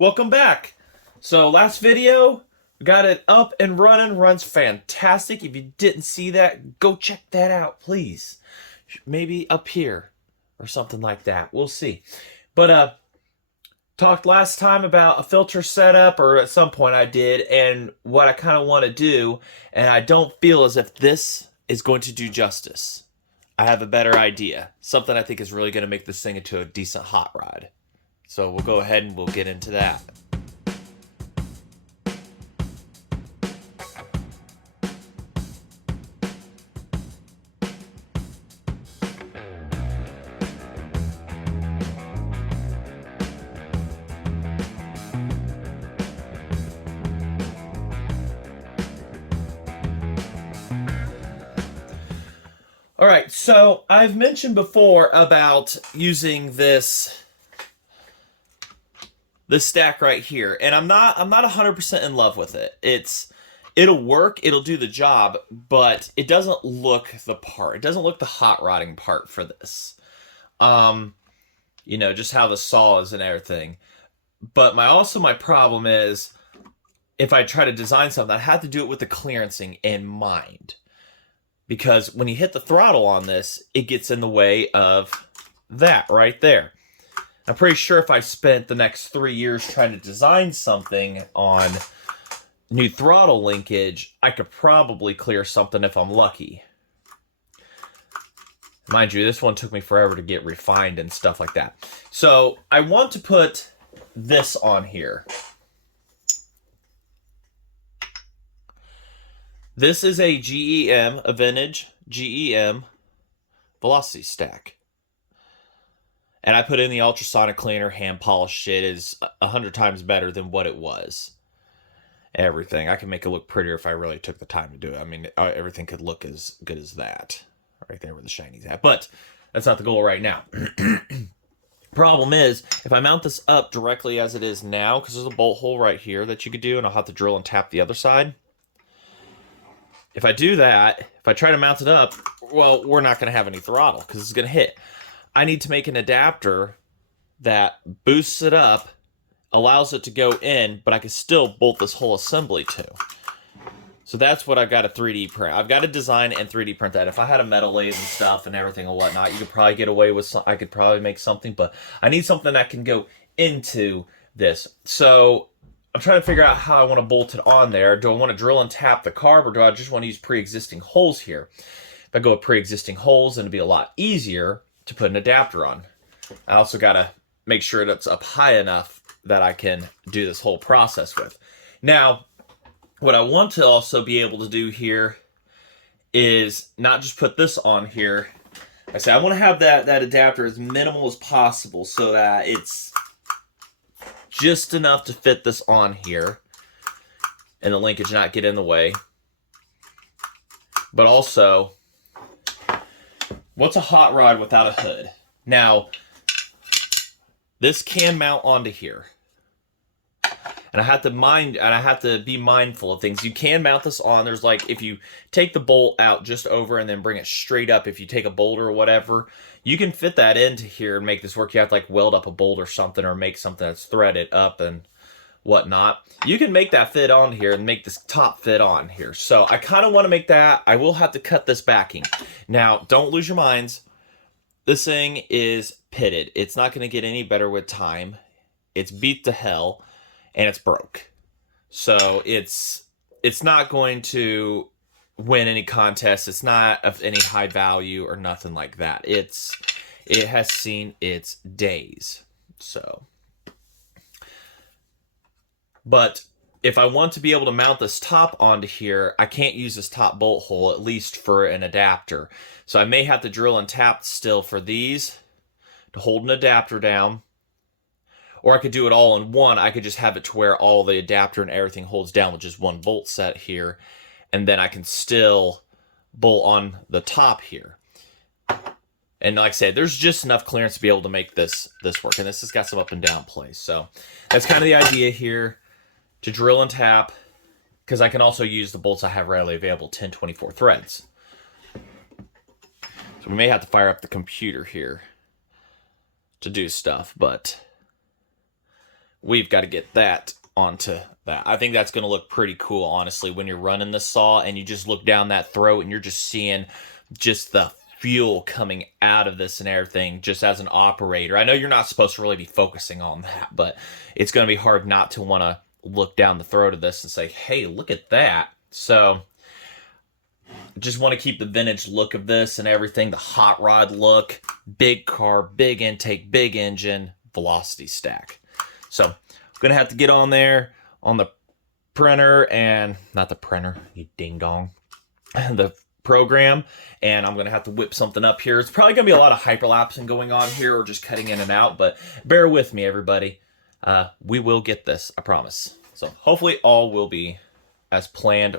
Welcome back. So last video, we got it up and running, runs fantastic. If you didn't see that, go check that out, please. Maybe up here or something like that. We'll see. But talked last time about a filter setup, or at some point I did, and what I kind of want to do, and I don't feel as if this is going to do justice. I have a better idea. Something I think is really going to make this thing into a decent hot rod. So we'll go ahead and we'll get into that. All right, so I've mentioned before about using this stack right here, and I'm not 100% in love with it. It'll work, it'll do the job, but it doesn't look the part. It doesn't look the hot rodding part for this. Um, just how the saw is and everything. But my problem is if I try to design something, I have to do it with the clearancing in mind. Because when you hit the throttle on this, it gets in the way of that right there. I'm pretty sure if I spent the next 3 years trying to design something on new throttle linkage, I could probably clear something if I'm lucky. Mind you, this one took me forever to get refined and stuff like that. So I want to put this on here. This is a GEM, a vintage GEM velocity stack. And I put in the ultrasonic cleaner, hand polished. It is 100 times better than what it was. Everything. I can make it look prettier if I really took the time to do it. I mean, everything could look as good as that. Right there where the shiny's at. But that's not the goal right now. Problem is, if I mount this up directly as it is now, because there's a bolt hole right here that you could do, and I'll have to drill and tap the other side. If I do that, if I try to mount it up, well, we're not going to have any throttle because it's going to hit. I need to make an adapter that boosts it up, allows it to go in, but I can still bolt this whole assembly to. So that's what I've got to 3D print. I've got to design and 3D print that. If I had a metal lathe and stuff and everything and whatnot, you could probably get away with some, I could probably make something, but I need something that can go into this. So I'm trying to figure out how I want to bolt it on there. Do I want to drill and tap the carb, or do I just want to use pre-existing holes here? If I go with pre-existing holes, then it'll be a lot easier to put an adapter on. I also got to make sure that's up high enough that I can do this whole process with. Now, what I want to also be able to do here is not just put this on here. I say I want to have that adapter as minimal as possible so that it's just enough to fit this on here and the linkage not get in the way. But also, what's a hot rod without a hood? Now, this can mount onto here. And I have to be mindful of things. You can mount this on. There's like, if you take the bolt out just over and then bring it straight up, if you take a boulder or whatever, you can fit that into here and make this work. You have to like weld up a bolt or something, or make something that's threaded up and whatnot. You can make that fit on here and make this top fit on here. So I kind of want to make that. I will have to cut this backing. Now, don't lose your minds. This thing is pitted. It's not going to get any better with time. It's beat to hell. And it's broke. So it's not going to win any contest. It's not of any high value or nothing like that. It has seen its days. So, but if I want to be able to mount this top onto here, I can't use this top bolt hole, at least for an adapter. So I may have to drill and tap still for these to hold an adapter down. Or I could do it all in one. I could just have it to where all the adapter and everything holds down with just one bolt set here. And then I can still bolt on the top here. And like I said, there's just enough clearance to be able to make this work. And this has got some up and down plays. So that's kind of the idea here, to drill and tap. Because I can also use the bolts I have readily available, 1024 threads. So we may have to fire up the computer here to do stuff, but we've got to get that onto that. I think that's going to look pretty cool, honestly, when you're running the saw and you just look down that throat and you're just seeing just the fuel coming out of this and everything just as an operator. I know you're not supposed to really be focusing on that, but it's going to be hard not to want to look down the throat of this and say, hey, look at that. So just want to keep the vintage look of this and everything, the hot rod look, big car, big intake, big engine, velocity stack. So I'm going to have to get on there on the printer and not the printer, you ding dong, the program, and I'm going to have to whip something up here. It's probably going to be a lot of hyperlapsing going on here or just cutting in and out, but bear with me, everybody. We will get this, I promise. So hopefully all will be as planned,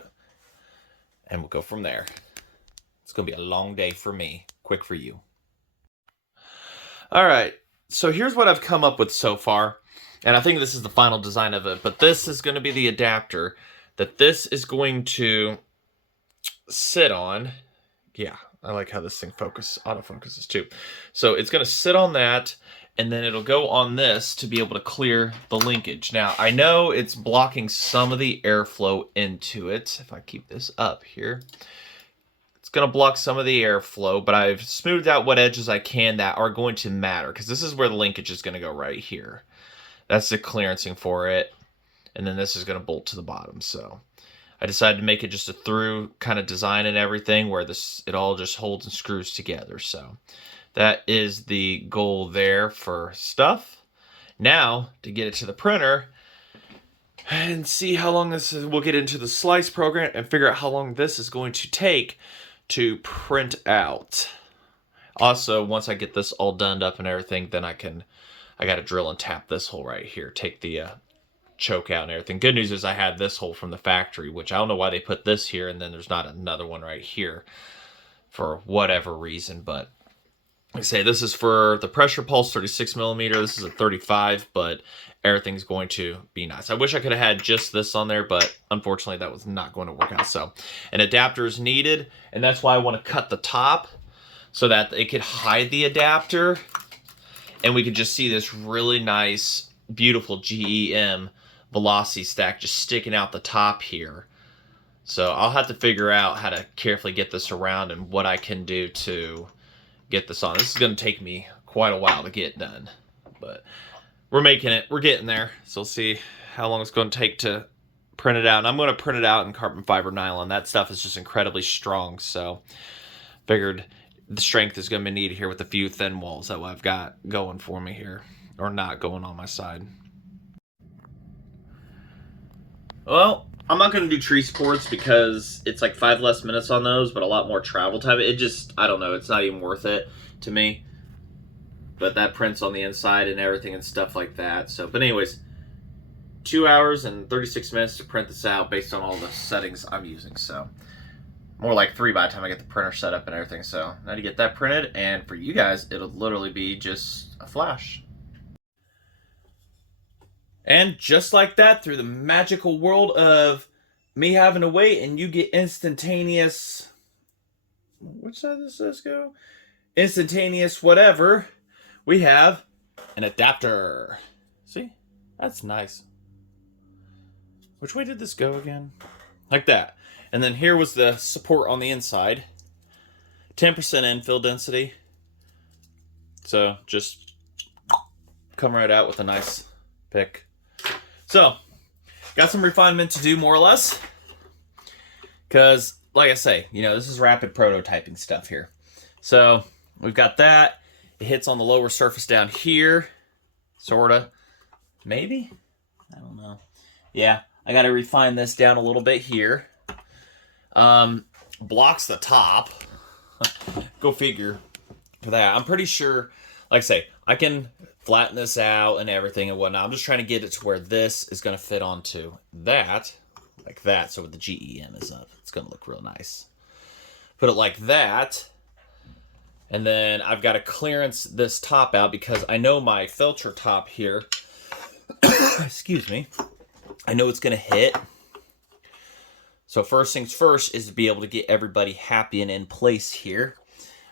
and we'll go from there. It's going to be a long day for me, quick for you. All right, so here's what I've come up with so far, and I think this is the final design of it, but this is going to be the adapter that this is going to sit on. Yeah, I like how this thing autofocuses too. So it's going to sit on that, and then it'll go on this to be able to clear the linkage. Now, I know it's blocking some of the airflow into it. If I keep this up here, it's going to block some of the airflow, but I've smoothed out what edges I can that are going to matter, because this is where the linkage is going to go right here. That's the clearancing for it, and then this is going to bolt to the bottom. So I decided to make it just a through kind of design and everything where it all just holds and screws together. So that is the goal there for stuff. Now to get it to the printer and see how long this is, we'll get into the slice program and figure out how long this is going to take to print out. Also, once I get this all done up and everything, then I got to drill and tap this hole right here, take the choke out and everything. Good news is I had this hole from the factory, which I don't know why they put this here and then there's not another one right here for whatever reason, but like I say, this is for the pressure pulse 36 millimeter. This is a 35, but everything's going to be nice. I wish I could have had just this on there, but unfortunately that was not going to work out. So an adapter is needed, and that's why I want to cut the top so that it could hide the adapter and we could just see this really nice, beautiful GEM velocity stack just sticking out the top here. So I'll have to figure out how to carefully get this around and what I can do to get this on. This is going to take me quite a while to get done, but we're making it. We're getting there. So we'll see how long it's going to take to print it out. And I'm going to print it out in carbon fiber nylon. That stuff is just incredibly strong. So figured the strength is going to be needed here with a few thin walls that I've got going for me here, or not going on my side. Well, I'm not going to do tree supports because it's like 5 less minutes on those, but a lot more travel time. It just, I don't know, it's not even worth it to me. But that prints on the inside and everything and stuff like that. So, but anyways, 2 hours and 36 minutes to print this out based on all the settings I'm using. So, more like 3 by the time I get the printer set up and everything. So, now to get that printed, and for you guys, it'll literally be just a flash. And just like that, through the magical world of me having to wait, and you get instantaneous, which side does this go? Instantaneous whatever, we have an adapter. See? That's nice. Which way did this go again? Like that. And then here was the support on the inside. 10% infill density. So just come right out with a nice pick. So, got some refinement to do, more or less. Because, like I say, you know, this is rapid prototyping stuff here. So, we've got that. It hits on the lower surface down here. Sorta. Maybe? I don't know. Yeah, I got to refine this down a little bit here. Blocks the top. Go figure for that. I'm pretty sure, like I say, I can flatten this out and everything and whatnot. I'm just trying to get it to where this is going to fit onto that, like that. So with the GEM is up, it's going to look real nice. Put it like that. And then I've got to clearance this top out because I know my filter top here, excuse me, I know it's going to hit. So first things first is to be able to get everybody happy and in place here.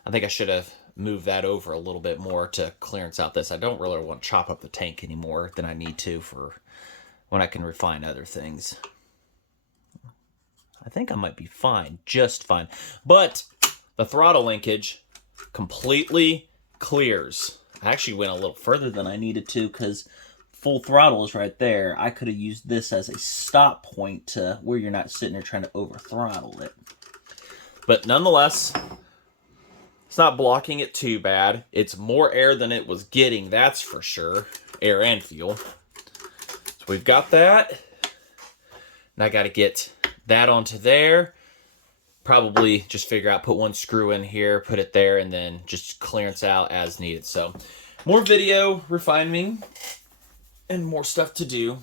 I think I should have move that over a little bit more to clearance out this. I don't really want to chop up the tank anymore than I need to for when I can refine other things. I think I might be fine, just fine. But the throttle linkage completely clears. I actually went a little further than I needed to because full throttle is right there. I could have used this as a stop point to where you're not sitting there trying to over throttle it. But nonetheless, it's not blocking it too bad. It's more air than it was getting, that's for sure. Air and fuel. So we've got that. And I got to get that onto there. Probably just figure out, put one screw in here, put it there, and then just clearance out as needed. So more video refining and more stuff to do.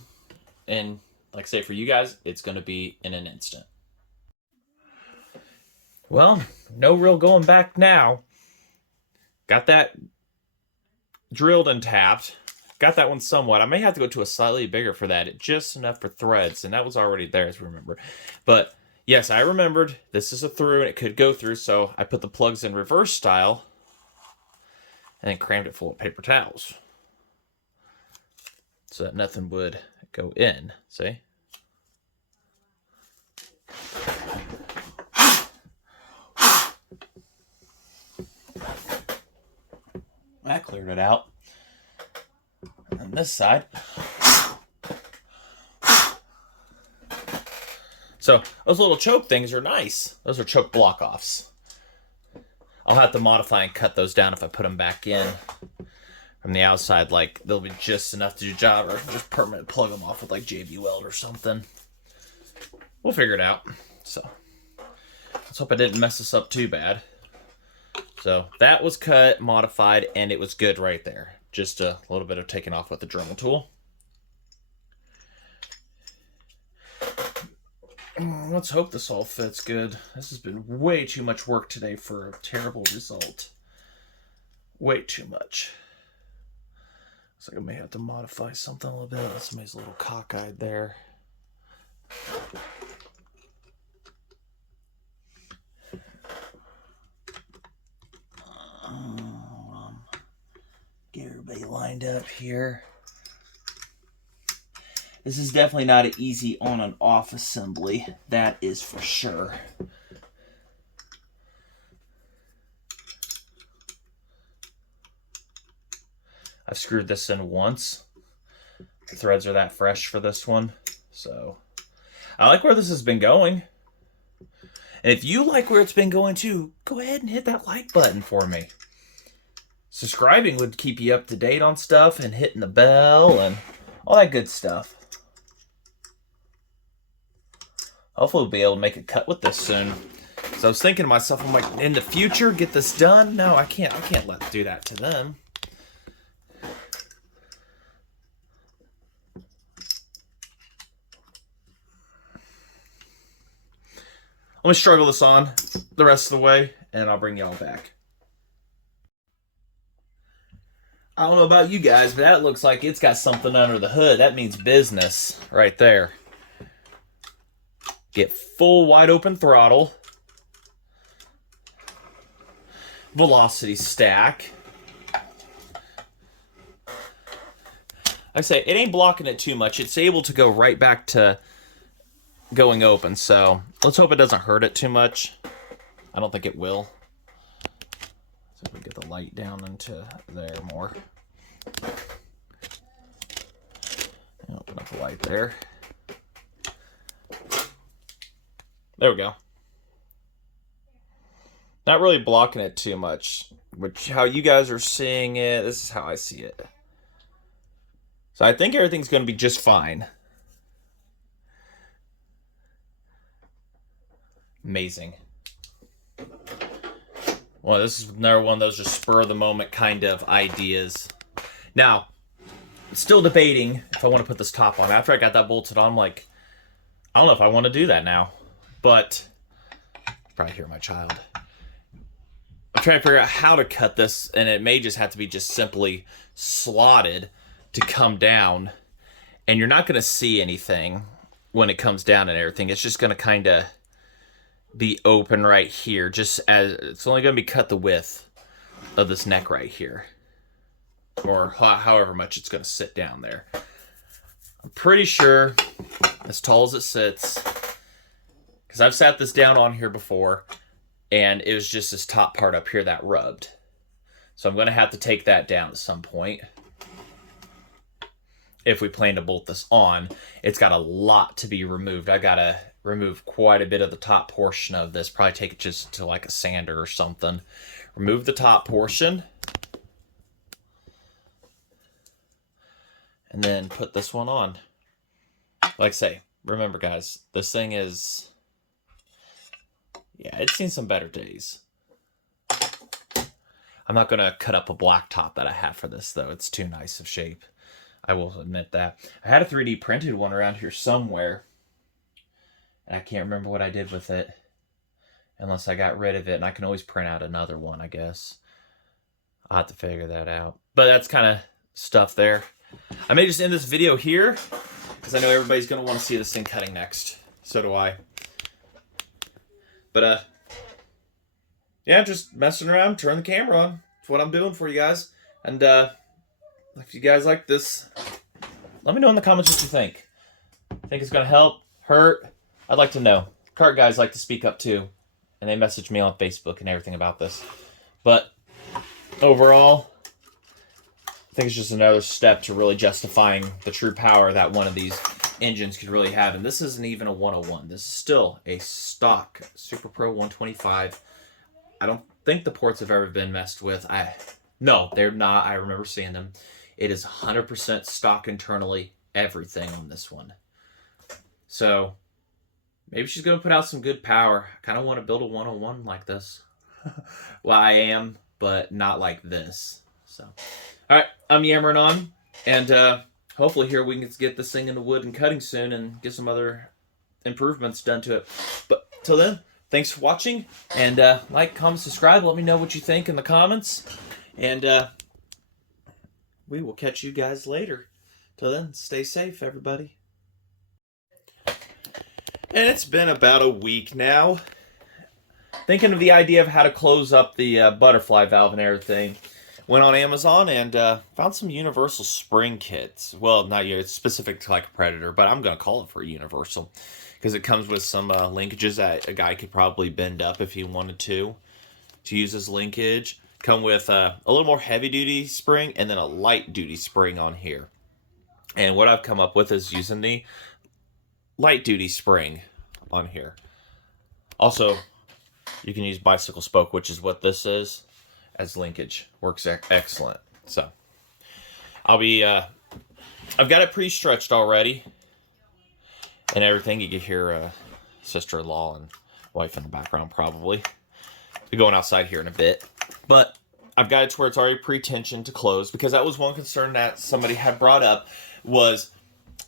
And like I say, for you guys, it's going to be in an instant. Well, no real going back now. Got that drilled and tapped. Got that one somewhat. I may have to go to a slightly bigger for that. Just enough for threads, and that was already there, as we remember. But yes, I remembered this is a through, and it could go through, so I put the plugs in reverse style and then crammed it full of paper towels so that nothing would go in. See? I cleared it out. On this side. So those little choke things are nice. Those are choke block-offs. I'll have to modify and cut those down if I put them back in from the outside. Like, they'll be just enough to do the job, or just permanent plug them off with like JB Weld or something. We'll figure it out. So let's hope I didn't mess this up too bad. So that was cut, modified, and it was good right there. Just a little bit of taking off with the Dremel tool. Let's hope this all fits good. This has been way too much work today for a terrible result. Way too much. Looks like I may have to modify something a little bit. Somebody's a little cockeyed there. Get everybody lined up here. This is definitely not an easy on and off assembly. That is for sure. I've screwed this in once. The threads are that fresh for this one. So I like where this has been going. And if you like where it's been going too, go ahead and hit that like button for me. Subscribing would keep you up to date on stuff, and hitting the bell and all that good stuff. Hopefully we'll be able to make a cut with this soon. So I was thinking to myself, I'm like, in the future, get this done? No, I can't do that to them. Let me struggle this on the rest of the way, and I'll bring y'all back. I don't know about you guys, but that looks like it's got something under the hood. That means business right there. Get full wide open throttle. Velocity stack. I say, it ain't blocking it too much. It's able to go right back to going open, so let's hope it doesn't hurt it too much. I don't think it will. So we get the light down into there more. Open up the light there. There we go. Not really blocking it too much, which how you guys are seeing it, this is how I see it. So I think everything's going to be just fine. Amazing. Well, this is another one of those just spur of the moment kind of ideas. Now, still debating if I want to put this top on. After I got that bolted on, I'm like, I don't know if I want to do that now. But, probably hear my child. I'm trying to figure out how to cut this, and it may just have to be just simply slotted to come down. And you're not going to see anything when it comes down and everything. It's just going to kind of be open right here. Just as it's only going to be cut the width of this neck right here, or however much it's going to sit down there. I'm pretty sure as tall as it sits, because I've sat this down on here before, and it was just this top part up here that rubbed. So I'm going to have to take that down at some point if we plan to bolt this on. It's got a lot to be removed. I got to remove quite a bit of the top portion of this. Probably take it just to like a sander or something. Remove the top portion. And then put this one on. Like I say, remember guys, this thing is... yeah, it's seen some better days. I'm not going to cut up a black top that I have for this, though. It's too nice of shape. I will admit that. I had a 3D printed one around here somewhere. And I can't remember what I did with it. Unless I got rid of it. And I can always print out another one, I guess. I'll have to figure that out. But that's kind of stuff there. I may just end this video here, because I know everybody's going to want to see this thing cutting next. So do I. But, yeah, just messing around, turn the camera on. That's what I'm doing for you guys. And, if you guys like this, let me know in the comments what you think. Think it's going to help? Hurt? I'd like to know. Kart guys like to speak up too. And they message me on Facebook and everything about this. But, overall, I think it's just another step to really justifying the true power that one of these engines could really have. And this isn't even a 101. This is still a stock Super Pro 125. I don't think the ports have ever been messed with. No, they're not. I remember seeing them. It is 100% stock internally, everything on this one. So, maybe she's going to put out some good power. I kind of want to build a 101 like this. Well, I am, but not like this. So, alright, I'm yammering on. And hopefully here we can get this thing into wood and cutting soon and get some other improvements done to it. But, till then, thanks for watching. And like, comment, subscribe. Let me know what you think in the comments. And we will catch you guys later. Till then, stay safe, everybody. And it's been about a week now. Thinking of the idea of how to close up the butterfly valve and everything. Went on Amazon and found some universal spring kits. Well, not yet. It's specific to like a Predator, but I'm going to call it for a universal. Because it comes with some linkages that a guy could probably bend up if he wanted to use as linkage. Come with a little more heavy-duty spring and then a light-duty spring on here. And what I've come up with is using the light-duty spring on here. Also, you can use bicycle spoke, which is what this is, as linkage. Works excellent. So, I've got it pre-stretched already. And everything. You can hear sister-in-law and wife in the background probably. We're going outside here in a bit. But I've got it to where it's already pre-tensioned to close, because that was one concern that somebody had brought up, was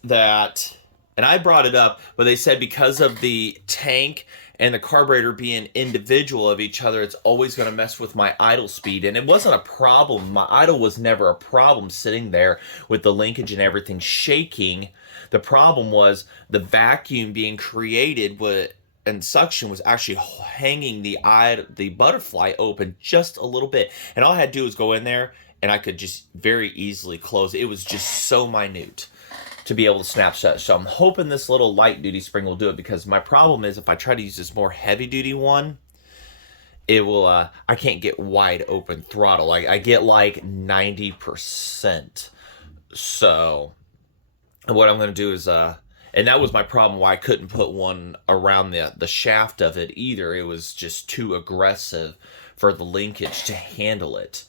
that, and I brought it up, but they said because of the tank and the carburetor being individual of each other, it's always going to mess with my idle speed. And it wasn't a problem. My idle was never a problem sitting there with the linkage and everything shaking. The problem was the vacuum being created and suction was actually hanging the butterfly open just a little bit. And all I had to do was go in there and I could just very easily close it. It was just so minute to be able to snap shut. So I'm hoping this little light duty spring will do it, because my problem is if I try to use this more heavy duty one, it will, I can't get wide open throttle. I get like 90%. So what I'm going to do is, and that was my problem why I couldn't put one around the shaft of it either. It was just too aggressive for the linkage to handle it.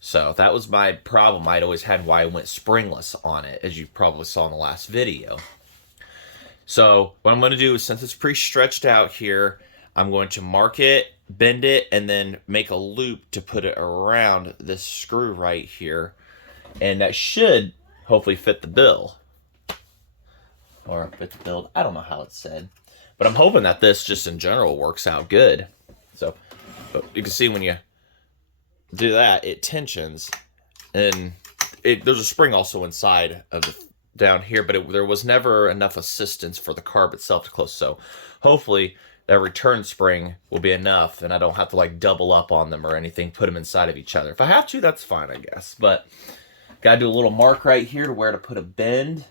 So that was my problem I'd always had, why I went springless on it, as you probably saw in the last video. So what I'm going to do is, since it's pre-stretched out here, I'm going to mark it, bend it, and then make a loop to put it around this screw right here. And that should hopefully fit the bill. Or fit the build. I don't know how it's said. But I'm hoping that this just in general works out good. So, but you can see when you do that, it tensions. And there's a spring also inside of the, down here, but there was never enough assistance for the carb itself to close. So hopefully that return spring will be enough, and I don't have to like double up on them or anything, put them inside of each other. If I have to, that's fine, I guess. But gotta do a little mark right here to where to put a bend.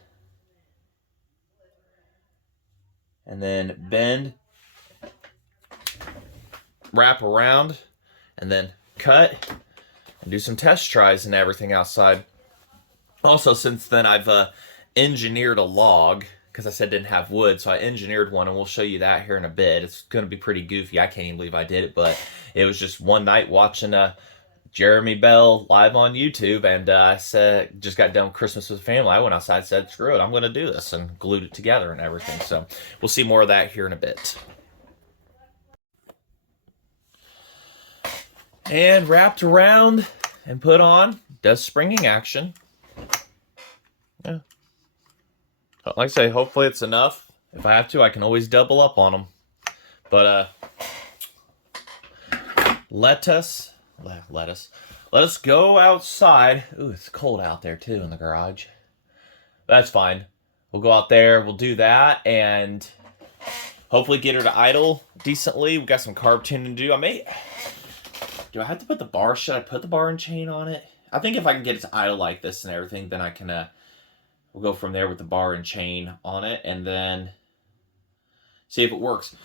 And then bend, wrap around, and then cut, and do some test tries and everything outside. Also, since then, I've engineered a log, because I said didn't have wood, so I engineered one, and we'll show you that here in a bit. It's going to be pretty goofy. I can't even believe I did it, but it was just one night watching Jeremy Bell live on YouTube, and I said, just got done with Christmas with the family. I went outside and said, screw it, I'm going to do this, and glued it together and everything. So we'll see more of that here in a bit. And wrapped around and put on, does springing action. Yeah. Like I say, hopefully it's enough. If I have to, I can always double up on them. But let us go outside. Ooh, it's cold out there too in the garage. That's fine. We'll go out there, we'll do that, and hopefully get her to idle decently. We got some carb tuning to do. Do I have to put the bar? Should I put the bar and chain on it? I think if I can get it to idle like this and everything, then I can we'll go from there with the bar and chain on it, and then see if it works.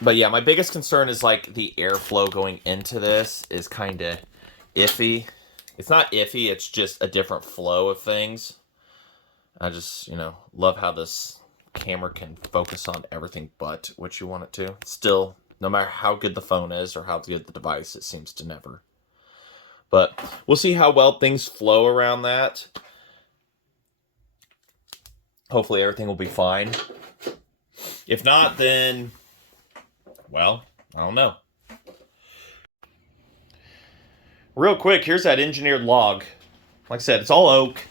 But yeah, my biggest concern is like the airflow going into this is kind of iffy. It's not iffy, it's just a different flow of things. I just, love how this camera can focus on everything but what you want it to. Still, no matter how good the phone is or how good the device, it seems to never. But we'll see how well things flow around that. Hopefully everything will be fine. If not, then, well, I don't know. Real quick, here's that engineered log. Like I said, it's all oak.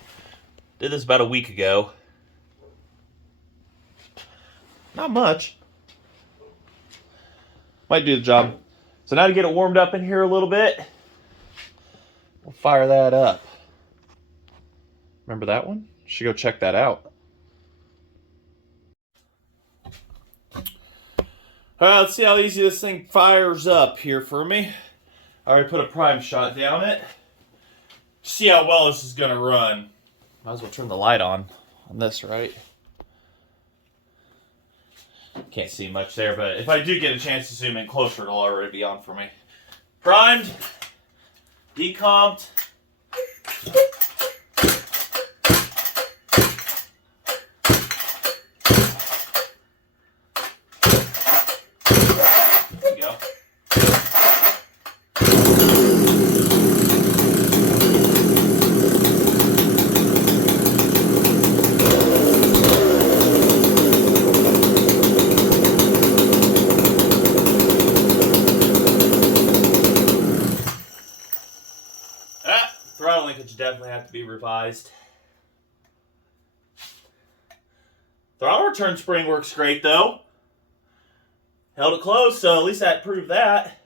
Did this about a week ago. Not much. Might do the job. So now to get it warmed up in here a little bit, we'll fire that up. Remember that one? Should go check that out. Alright, let's see how easy this thing fires up here for me. I already put a prime shot down it. See how well this is going to run. Might as well turn the light on this, right? Can't see much there, but if I do get a chance to zoom in closer, it'll already be on for me. Primed, decomped. There you go. Throttle linkage definitely have to be revised. Throttle return spring works great though. Held it close, so at least that proved that.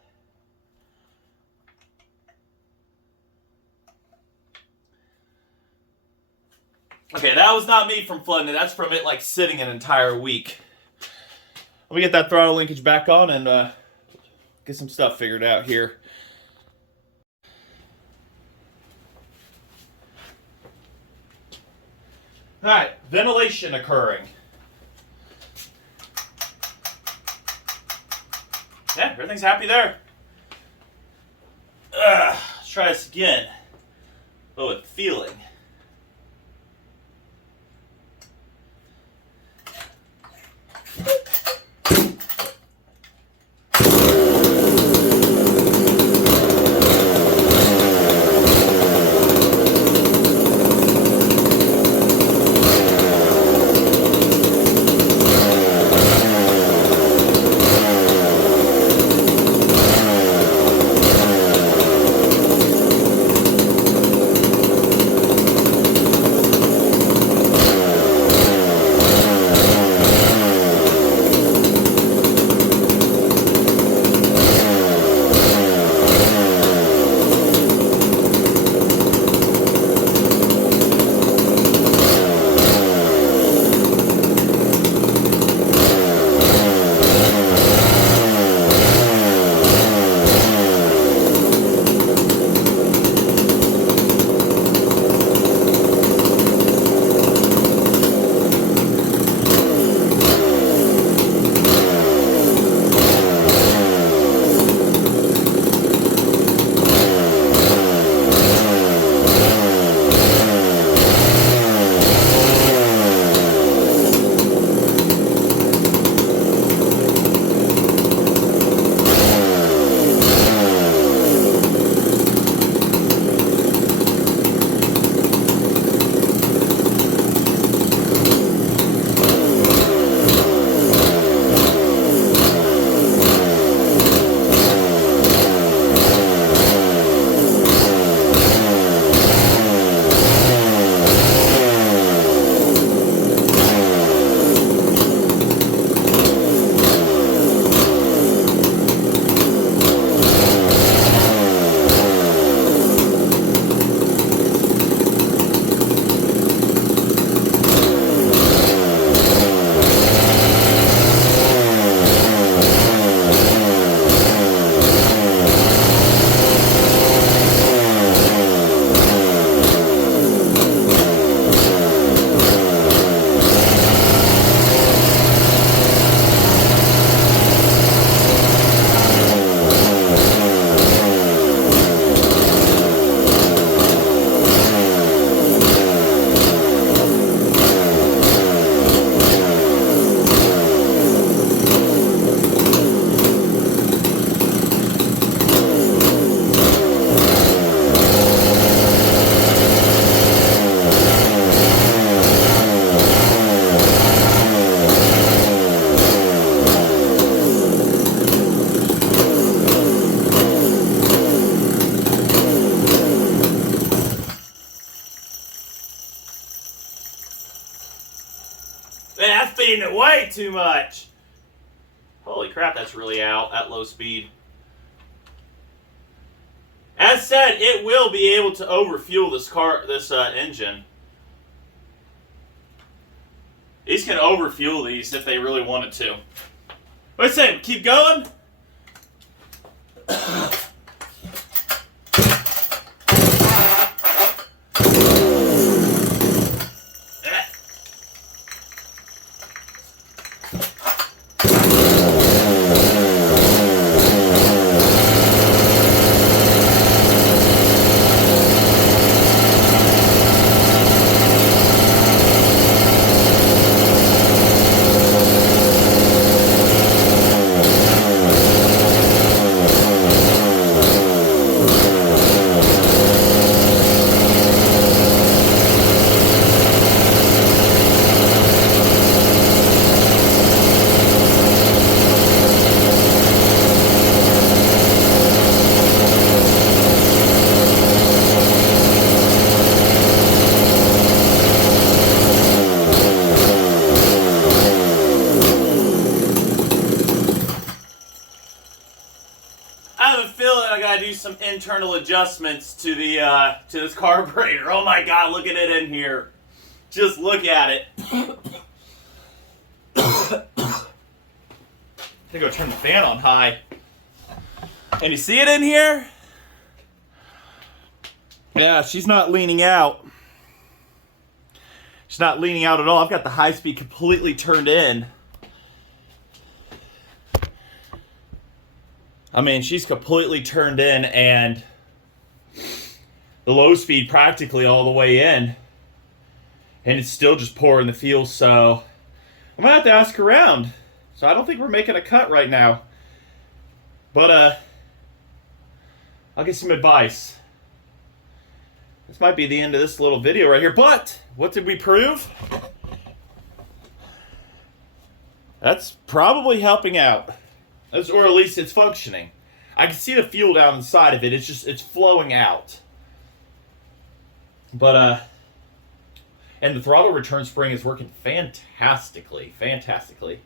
Okay, that was not me from flooding it. That's from it like sitting an entire week. Let me get that throttle linkage back on and get some stuff figured out here. Alright, ventilation occurring. Yeah, everything's happy there. Let's try this again. Oh, with feeling. Man, that's feeding it way too much. Holy crap, that's really out at low speed. As said, it will be able to overfuel this engine. These can overfuel these if they really wanted to. What do you say? Keep going? Some internal adjustments to the to this carburetor. Oh my god, look at it in here. Just look at it. I think I'll turn the fan on high. And you see it in here? Yeah, she's not leaning out. She's not leaning out at all. I've got the high speed completely turned in. I mean, she's completely turned in and the low speed practically all the way in. And it's still just pouring the fuel, so I might have to ask around. So I don't think we're making a cut right now. But I'll get some advice. This might be the end of this little video right here. But what did we prove? That's probably helping out. Or at least it's functioning. I can see the fuel down inside of it. It's flowing out. But, and the throttle return spring is working fantastically. Fantastically.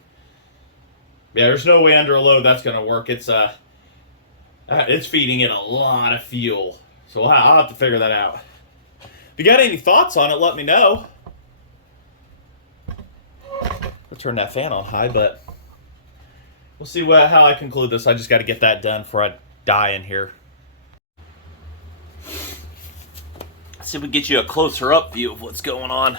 Yeah, there's no way under a load that's going to work. It's feeding it a lot of fuel. So I'll have to figure that out. If you got any thoughts on it, let me know. I'll turn that fan on high, but we'll see how I conclude this. I just got to get that done before I die in here. Let's see if we can get you a closer up view of what's going on.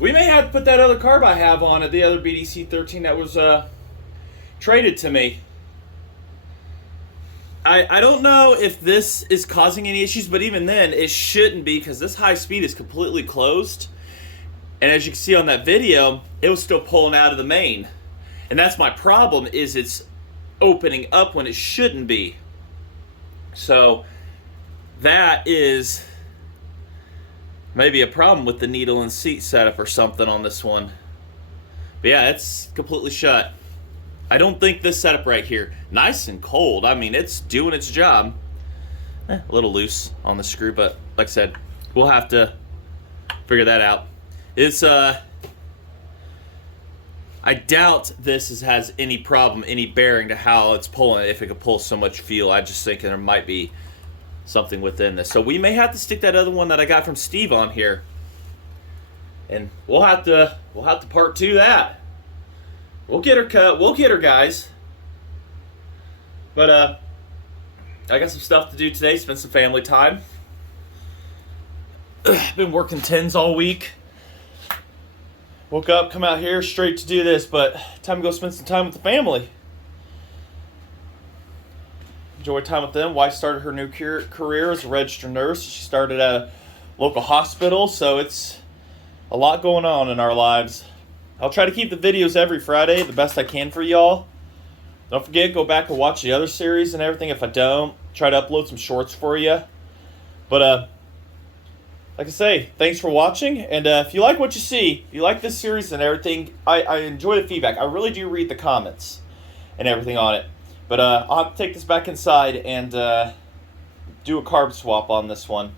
We may have to put that other carb I have on it, the other BDC 13 that was traded to me. I don't know if this is causing any issues, but even then, it shouldn't be because this high speed is completely closed. And as you can see on that video, it was still pulling out of the main. And that's my problem, is it's opening up when it shouldn't be. So that is maybe a problem with the needle and seat setup or something on this one. But yeah, it's completely shut. I don't think this setup right here, nice and cold. I mean, it's doing its job. A little loose on the screw, but like I said, we'll have to figure that out. It's I doubt this has any problem, any bearing to how it's pulling, if it could pull so much fuel. I just think there might be something within this. So we may have to stick that other one that I got from Steve on here. And we'll have to part 2 that. We'll get her cut. We'll get her, guys. But I got some stuff to do today. Spend some family time. Been working 10s all week. Woke up, come out here straight to do this, but time to go spend some time with the family. Enjoy time with them. Wife started her new career as a registered nurse. She started at a local hospital, so it's a lot going on in our lives. I'll try to keep the videos every Friday the best I can for y'all. Don't forget, go back and watch the other series and everything. If I don't, try to upload some shorts for you. But like I say, thanks for watching, and if you like what you see, if you like this series and everything, I enjoy the feedback. I really do read the comments and everything on it. But I'll have to take this back inside and do a carb swap on this one.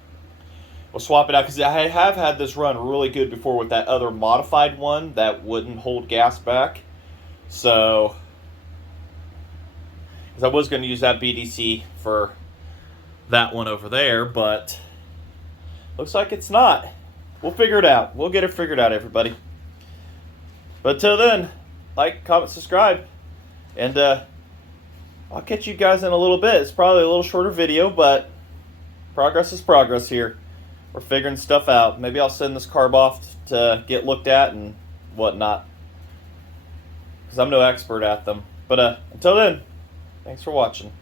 We'll swap it out, because I have had this run really good before with that other modified one that wouldn't hold gas back. So, because I was going to use that BDC for that one over there, but looks like it's not. We'll figure it out. We'll get it figured out, everybody. But until then, like, comment, subscribe. And I'll catch you guys in a little bit. It's probably a little shorter video, but progress is progress here. We're figuring stuff out. Maybe I'll send this carb off to get looked at and whatnot, because I'm no expert at them. But until then, thanks for watching.